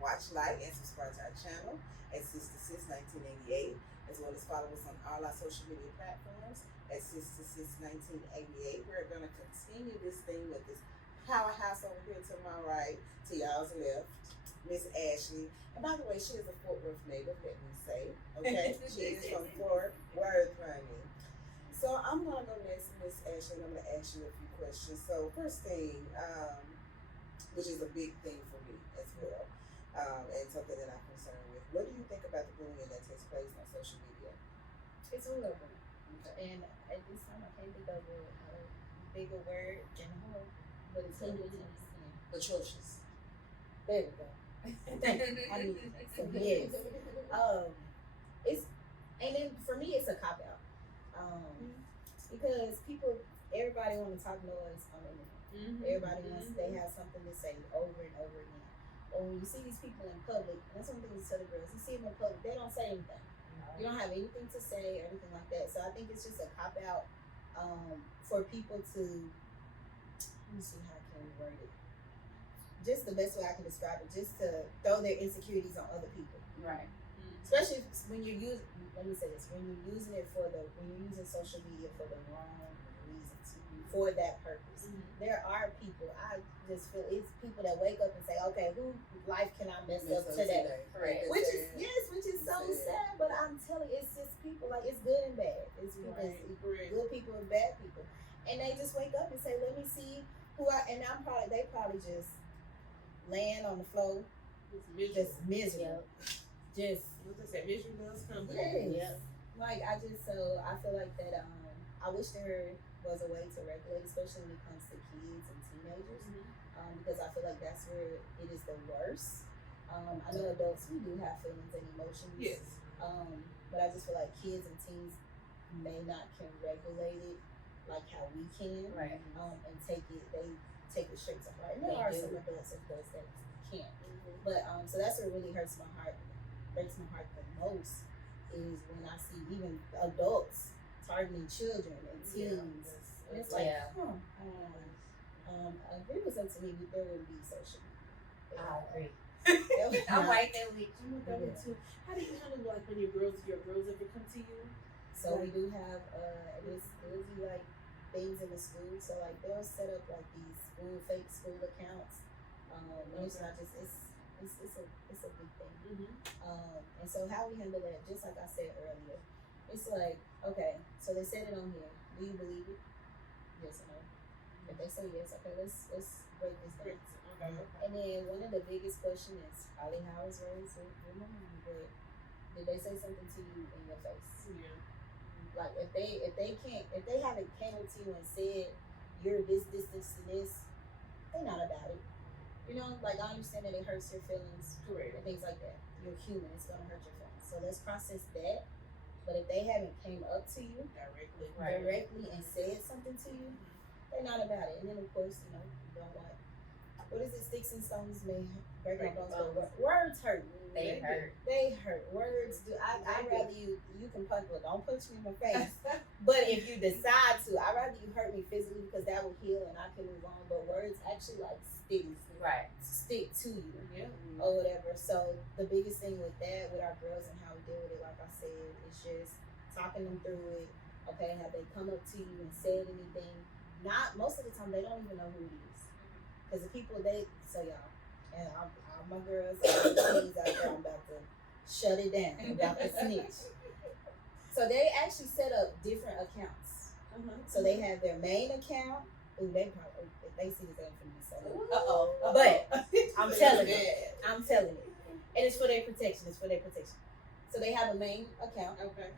watch, like, and subscribe to our channel at Sister Sis 1988, as well as follow us on all our social media platforms at Sister Sis 1988. We're going to continue this thing with this powerhouse over here to my right, to y'all's left, Miss Ashley. And by the way, she is a Fort Worth native, let me say. Okay, she is from Fort Worth, honey. So I'm gonna go next, Miss Ashley, and I'm gonna ask you a few questions. So first thing, which is a big thing for me as well, and something that I'm concerned with. What do you think about the bullying that takes place on social media? It's horrible. Okay. And at this time, I can't think of a bigger word than horrible, but it's hideous. Atrocious. There we go. I mean, so yes. It's, and then for me, it's a cop out. Because everybody want to talk noise on the internet. Everybody wants, they have something to say over and over again. Or when you see these people in public, and that's one thing to tell the girls, you see them in public, they don't say anything. You don't have anything to say or anything like that. So I think it's just a cop out for people to, let me see how I can word it. Just the best way I can describe it, just to throw their insecurities on other people. Right. Especially when you're using, let me say this, when you're using social media for the wrong reasons, for that purpose. There are people, I just feel it's people that wake up and say, okay, who life can I mess up today? Correct. Which is so sad, but I'm telling you, it's just people, like, it's good and bad. It's people, good people and bad people. And they just wake up and say, let me see and they probably just laying on the floor, just miserable. Just what they say, misery loves company. Yes. Like I feel like that. I wish there was a way to regulate, especially when it comes to kids and teenagers, because I feel like that's where it is the worst. I know adults, we do have feelings and emotions. Yes. But I just feel like kids and teens can regulate it like how we can. Right. And they take it straight to heart. And there are some adults, of course, that can't. But so that's what really breaks my heart the most, is when I see even adults targeting children and teens. And it's like, if it was up to me, there wouldn't be social media. I agree. I'm right there with you. How do you handle, like, when your girls ever come to you? So we do have it'll be like things in the school. So like they'll set up like these fake school accounts. And it's not just it's a big thing. And so how we handle that, just like I said earlier, it's like, okay, so they said it on here. Do you believe it? Yes or no? If they say yes, okay, let's break this down. Okay. And then one of the biggest questions is probably how I was raised with my mom, but did they say something to you in your face? Yeah. Like if they haven't came up to you and said you're this, and this, they not about it. You know, like I understand that it hurts your feelings, Correct, and things like that. You're human; it's gonna hurt your feelings. So let's process that. But if they haven't came up to you directly and said something to you, they're not about it. And then of course, you know, you don't want. What is it? Sticks and stones may break my bones, but words hurt. They hurt. They hurt. Words do. I'd rather you can punch, but don't punch me in my face. But if you decide to, I'd rather you hurt me physically, because that will heal and I can move on. But words actually like stick to you, or whatever. So the biggest thing with that, with our girls and how we deal with it, like I said, is just talking them through it. Okay, have they come up to you and said anything? Not most of the time, they don't even know who it is. Because the people, y'all, and all my girls, all the teens out there, I'm about to shut it down, I'm about to snitch. So they actually set up different accounts. So they have their main account. Ooh, they probably, if they see this, they're going to be so. But I'm telling you. And it's for their protection. So they have a main account. Okay.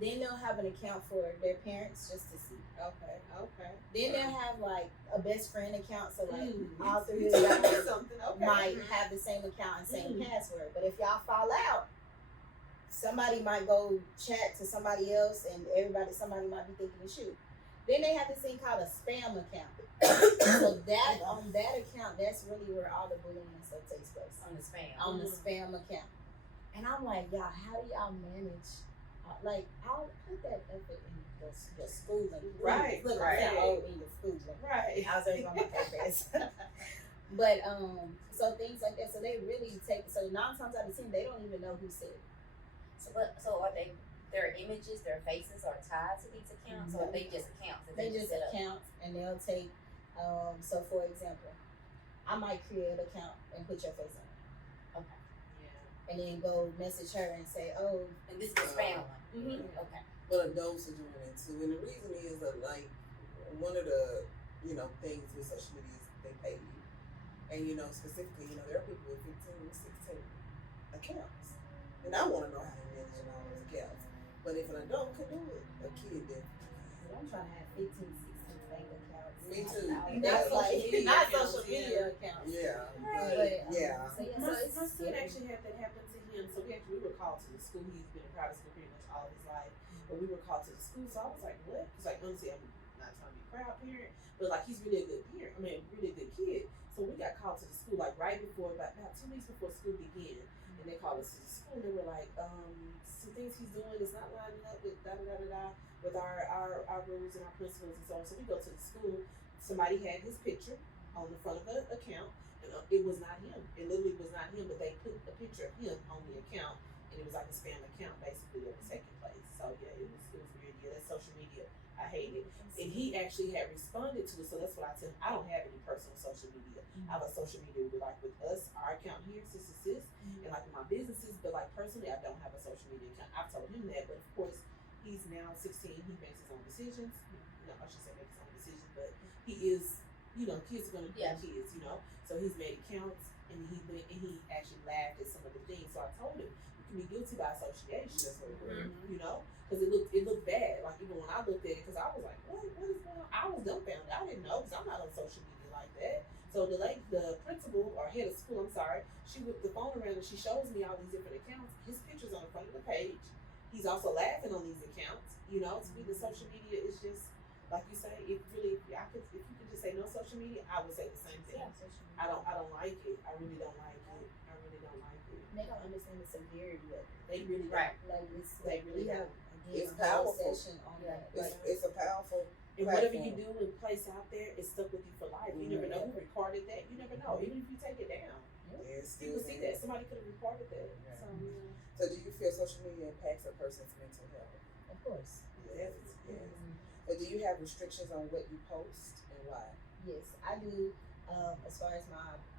Then they'll have an account for their parents just to see. Okay. Then they'll have like a best friend account, so like all three of y'all might have the same account and same password. But if y'all fall out, somebody might go chat to somebody else, and somebody might be thinking it's you. Then they have this thing called a spam account. So that on that account, that's really where all the bullying and stuff takes place. On the spam account. And I'm like, y'all, how do y'all manage? Like, I'll put that effort in your schooling. Right. Look, I'm old in your schooling. Right. I was always on my podcast. But so things like that. So they really take. So 9 times out of 10, they don't even know who said it. So are they? Their images, their faces are tied to these accounts, or are they just accounts that They they just set up? accounts, and they'll take. So for example, I might create an account and put your face on it, Okay. Yeah. and then go message her and say, "Oh, And this is the spam one. mhm. Okay. But adults are doing it too, and the reason is that like one of the things with social media is they pay you, and specifically there are people with 15, 16 accounts, and I want to know how to manage all those accounts. But if an adult could do it, a kid did. I'm trying to have 15, 16 bank accounts." Me too. That's Yeah. like Social media not accounts, social media accounts. Yeah, But, but yeah. So yeah, My, so it's my son scary. actually had that happen to him. So we were called to the school. He's been in private school pretty much all of his life. But we were called to the school. So I was like, what? Because like honestly, I'm not trying to be a proud parent, but like he's really a good parent. I mean, really a good kid. So we got called to the school like right before, about 2 weeks before school began. And they called us to the school and they were like, some things he's doing is not lining up with with our rules and our principles and so on. So we go to the school. Somebody had his picture on the front of the account, and it was not him. It literally was not him, but they put a picture of him on the account, and it was like a spam account basically that was taking place. So yeah, it was weird. Yeah, that's social media. I hate it. And he actually had responded to it, so that's what I tell him. I don't have any personal social media. I have a social media with us, our account here, Sister, and like my businesses, but like personally, I don't have a social media account. I've told him that, but of course, he's now 16. He makes his own decisions. No, I should say make his own decisions, but he is, kids are gonna be kids, So he's made accounts, and he actually laughed at some of the things. So I told him you can be guilty by association, because it looked bad. Like even when I looked at it, because I was like, what is going on? I was dumbfounded. I didn't know because I'm not on social media like that. So the principal or head of school, I'm sorry, she whipped the phone around and she shows me all these different accounts. His picture's on the front of the page. He's also laughing on these accounts. To me, the social media is just like you say. If you could just say no social media, I would say the same thing. Yeah, social media. I don't like it. I really don't like it. I really don't like it. They don't understand the severity of it. They really Right. Like it's They really we have It's again, a whole powerful. session on that. It's a powerful. And whatever you platform. do and place out there, it's stuck with you for life. You never know who recorded that. You never know. Even if you take it down, It's people still see there. that somebody could have recorded that. Yeah. So So do you feel social media impacts a person's mental health? Of course. Yes. But do you have restrictions on what you post and why? Yes, I do. As far as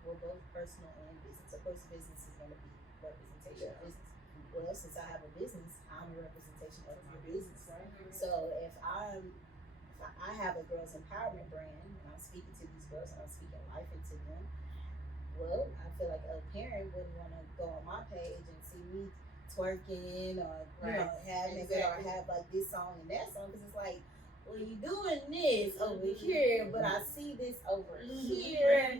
both personal and business. Of course, business is going to be representation of business. Well, since I have a business, I'm a representation of my business. right? So if I have a girls empowerment brand and I'm speaking to these girls and I'm speaking life into them, well, I feel like a parent wouldn't want to go on my page and see me twerking or having it or have like this song and that song, because it's like, well, you doing this over here, but I see this over here.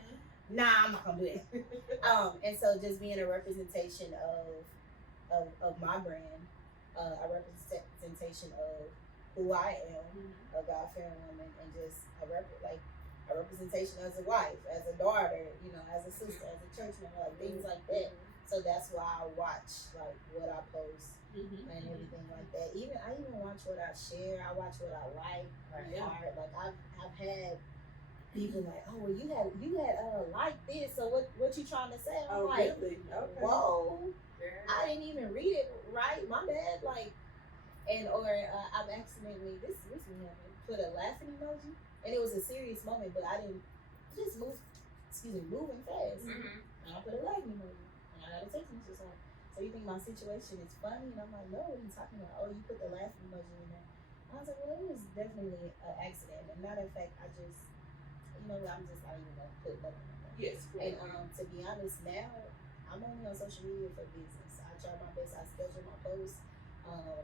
Nah, I'm not gonna do that. And so just being a representation of my brand, a representation of who I am, a God-fearing woman, and just a representation as a wife, as a daughter, as a sister, as a church member, like things like that. So that's why I watch like what I post and everything like that. I even watch what I share. I watch what I like. Like I've had people like, oh, well, you had like this. So what you trying to say? I'm like, really? Okay. whoa, I didn't even read it right. My bad. Like, I've accidentally this happened. Put a laughing emoji, and it was a serious moment, but I didn't just moving fast. And I put a laughing emoji, and I got a text message like, so you think my situation is funny? And I'm like, no, what are you talking about? Oh, you put the laughing emoji in there. I was like, well, it was definitely an accident. And matter of fact, I'm just not even gonna put nothing in there. Yes. And to be honest, now I'm only on social media for business. I try my best. I schedule my posts.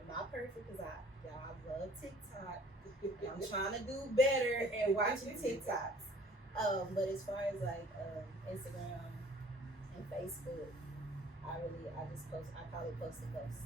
Not perfect because I love TikTok. And I'm trying to do better at watching TikToks. But as far as like Instagram and Facebook, I just post. I call it post and post.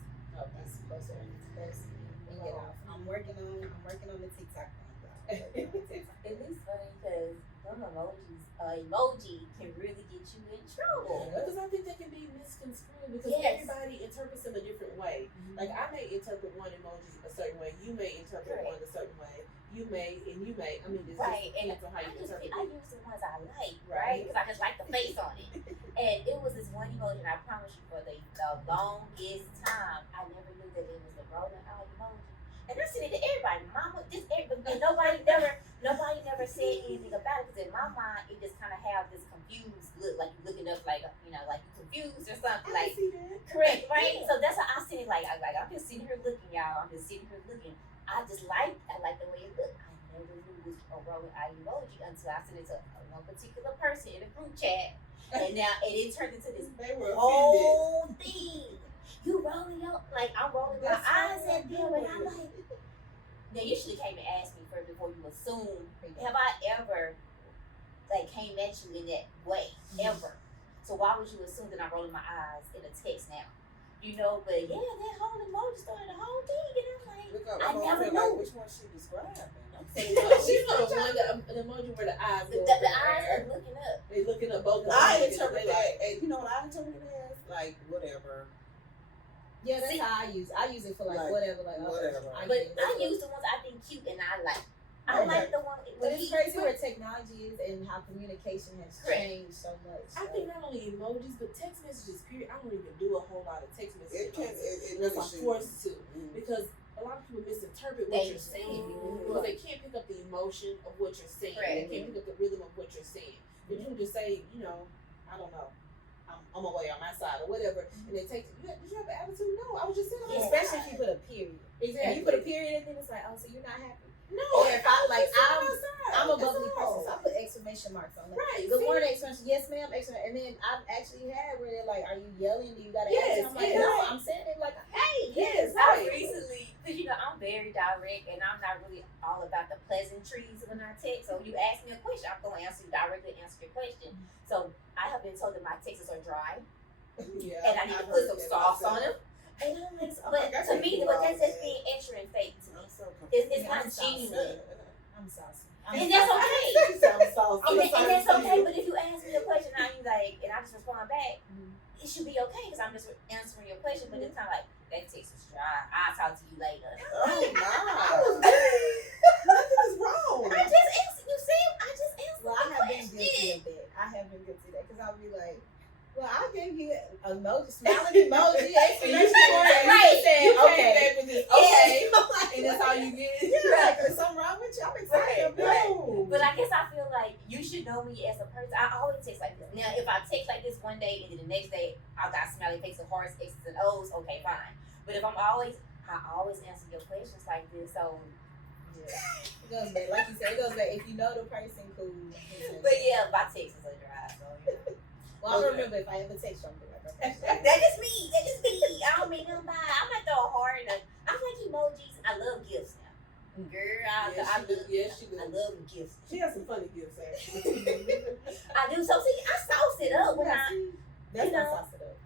Just post it on post and get off. I'm working on the TikTok thing. It is funny because some emoji can really get you in trouble. Because I think they can be misconstrued because everybody interprets them a different way. Like I may interpret one emoji a certain way, you may interpret one a certain way, you may and you may. I mean, it's Right, just and depends on how you interpret I it. use the ones I like, Right. right? Because I just like the face on it. And it was this one emoji, and I promise you, for the longest time, I never knew that it was the rolling eye emoji. And I said it to everybody, mama, just everybody, and nobody never said anything about it. Because in my mind, it just kind of have this confused look, like you're looking up, like like you confused or something, I like. see that. Correct, right? Yeah. So that's how I see it. Like I'm just sitting here looking, y'all. I'm just sitting here looking. I like the way it looked. I never knew it was a rolling eye emoji until I sent it to one particular person in a group chat, and it turned into this They were offended. whole thing. You rolling up, like I'm rolling my That's eyes what at them, and I'm like, now you should have came and asked me first before you assume. Have I ever like came at you in that way ever? So why would you assume that I'm rolling my eyes in a text now? You know, but yeah, that whole emoji started the whole thing, and I'm like, Look up, I never knew. Like, which one she described. I'm saying, She's the one that the emoji where the eyes go. the eyes are looking up. They looking up both. I interpret that, and you know what I interpret it as? Like, whatever. Yeah, that's See, how I use. I use it for like whatever, like whatever. But I use the ones I think cute and I like. I Okay. like the one. But it's crazy where technology is and how communication has Correct. changed so much. I think not only emojis, but text messages. Period. I don't even do a whole lot of text messages. It can, it unless really I'm should. forced to, Mhm. because a lot of people misinterpret what They you're saying do. because they can't pick up the emotion of what you're saying. Correct. They can't pick up the rhythm of what you're saying. If you can just say, I don't know, I'm on my way on my side or whatever, and they take, did you have an attitude? No, I was just sitting on my Especially if side. you put a period. Exactly. If you put a period in it, it's like, oh, so you're not happy. No, Or if I like, I'm I'm a bubbly person, so I put exclamation marks on it. Right. Good see? morning, exclamation. Yes, ma'am, exclamation. And then I've actually had where they're like, are you yelling? Do you got to Yes, answer? I'm like, yes. no, I'm saying it like, hey, Yes, I right. recently, because I'm very direct and I'm not really all about the pleasantries when I text. So you ask me a question, I'm going to answer your question. So I have been told that my texts are dry Yeah, and I need to I've put heard some that sauce myself. on them. And I'm like, Oh, but that's to me, cool. but that's just being extra and fake to me. I'm so It's confused. not I'm saucy. genuine. I'm saucy. And that's okay. You sound saucy. And that's okay, but if you ask me a question and I like, and I just respond back, Mhm. it should be okay because I'm just answering your question. But it's kind of like that text was dry. I'll talk to you later. Oh I was my! nothing is wrong. I just answered. You see, I just answered Well, I the have been guilty question. of that. I have been guilty of that because I'll be like, well, I gave you an emoji, smiling emoji, exclamation point. And Right. you said, You came okay. back with this, okay, Yes. and that's all you get. Yeah, like, is something wrong with you? I'm excited. Right. No. But I guess I feel like you should know me as a person. I always text like this. Now, if I text like this one day and then the next day I got smiley face and hearts, X's and O's, okay, fine. But if I always answer your questions like this, so. Yeah. It goes back, like you said, it goes back. If you know the person, cool. But yeah, my texts are dry, so yeah. Well, I'll remember if I ever text you, I'm like, okay. That is me. I don't mean them by. I might throw a heart and I like emojis. I love gifts now. Girl, Yes, she I does. love gifts. She has some funny gifts, actually. I do. So see, I sauce it up when Yeah, I see, that's you not know. sauce it up.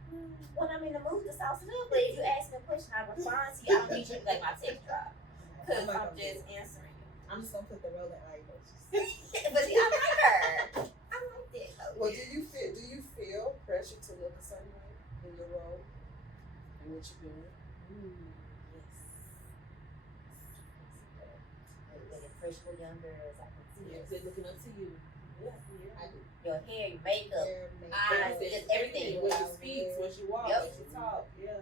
when I'm in the mood to sauce it up. But if you ask me a question, I respond to you. I don't need you to be like my text drop because I'm not I'm gonna just do it. answering you. I'm just gonna put the rolling eye emojis. But see, I like her. I like that. Well, do you feel pressure to look a certain way in your role and what you're doing? When you're fresh for young girls, I can see Yes, it. they're looking up to you. Yeah, I do. Your hair, your makeup. Hair, makeup, eyes, just everything. What you speak, what you walk, Yep. what you talk. Yeah.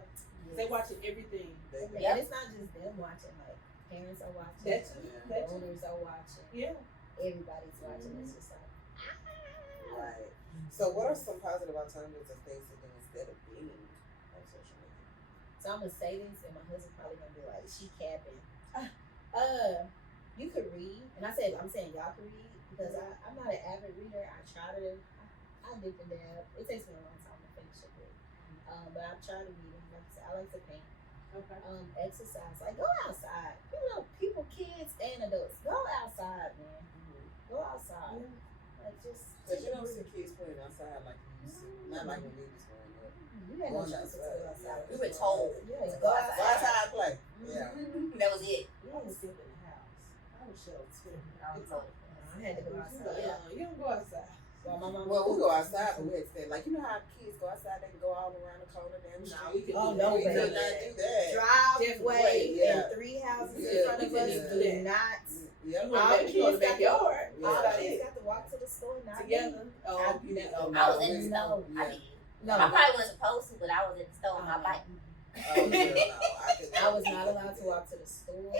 They watching everything. And Yep. it's not just them watching, like parents are watching, That too. Yeah. That too. owners are watching, Yeah. everybody's watching. It's just like, Right. So, what are some positive alternatives of things to do instead of being on social media? so I'm gonna say this, and my husband probably gonna be like, she capping. You could read, and I'm saying y'all could read because I'm not an avid reader. I try to, I dip and dab. It takes me a long time to finish a book, but I try to read. And like I said, I like to paint. Okay. Exercise, like go outside. People, kids and adults, go outside, man. Go outside. Like just. Because you don't see kids playing outside like you used to. Not like when we was growing up. You had no Going chance to outside. go outside. We were told. Yeah, to go go Go outside. outside and play. Yeah. That was it. I was still in the house. I was sheltered. I was told. I had to go outside. Yeah. You don't go outside. Well, my mom. Well, we go outside, but we had to stay. Like, you know how kids go outside, they can go all around the corner down the No, street? we could Oh, do no that. We way. could not do that. driveway Definitely, yeah. and 3 houses Yeah, in front we of us didn't do do that. not. Yeah. You want All to the go in the kids got backyard. Yeah. All That's the about kids it. got to walk to the store, not Together. me. Oh, I- you no. oh, I was in we- the No. store. I yeah. did. No, I probably wasn't supposed to, but I was in the store on my bike. Oh, girl, no. I was not allowed to walk to the store.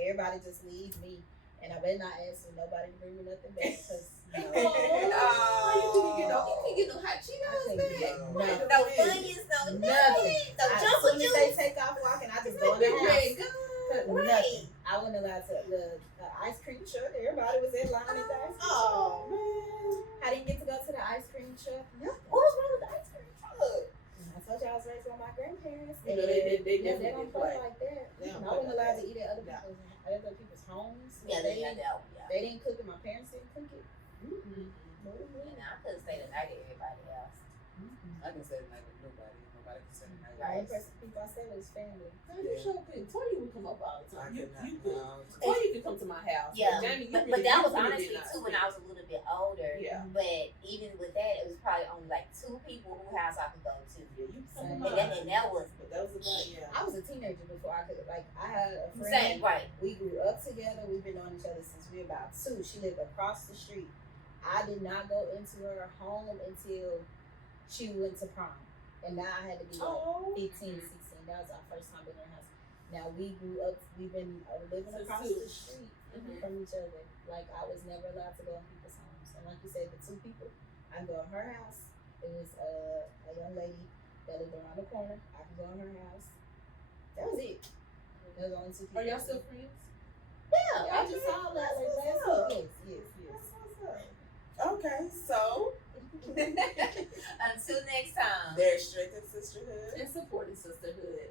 Everybody just leave me, and I better not ask for nobody to bring me nothing back because Oh, you can get no hot Cheetos back. No. No Funyuns, no nothing. nothing. No As jumper soon as they juice. take off walking, I just go in the house. Nothing. Right. I wasn't allowed to. The ice cream truck, everybody was in line at the ice cream Oh, man. truck. I didn't get to go to the ice cream truck. What was wrong with the ice cream truck? I told you I was raised by my grandparents. You know, they they definitely don't didn't play play. like that. They don't And I play wasn't like allowed that. to eat at other people's homes. Yeah, they, they got that one. Yeah. they didn't cook it. My parents didn't cook it. And I couldn't stay the night with everybody else. I can say the night with nobody. Nobody can say the night The only with us. person people I stayed with was family. No, you sure could. Toya would come up all the I time. You could not. could. No. Or you could come to my house. Yeah, Jamie, you but really, that you was really honestly did not too when stay. I was a little bit older. Yeah. But even with that, it was probably only like 2 people whose house I could go to. Yeah, you come to Same. mine. And that was But that was about, yeah. I was a teenager before I could. Like I had a friend. same, right? We grew up together. We've been on each other since we were about 2. She lived across the street. I did not go into her home until she went to prom. And now I had to be like Oh. 15, 16. That was our first time in her house. Now we grew up, we've been living Since across 2. the street Mhm. from each other. Like I was never allowed to go in people's homes. And like you said, the 2 people, I go in her house. It was a young lady that lived around the corner. I could go in her house. That was it. That was the only 2 people. Are y'all still friends? Yeah, I just saw that like last week. Yes, yes. That's what's up. Okay, so Until next time. there's strength in sisterhood. And supporting sisterhood.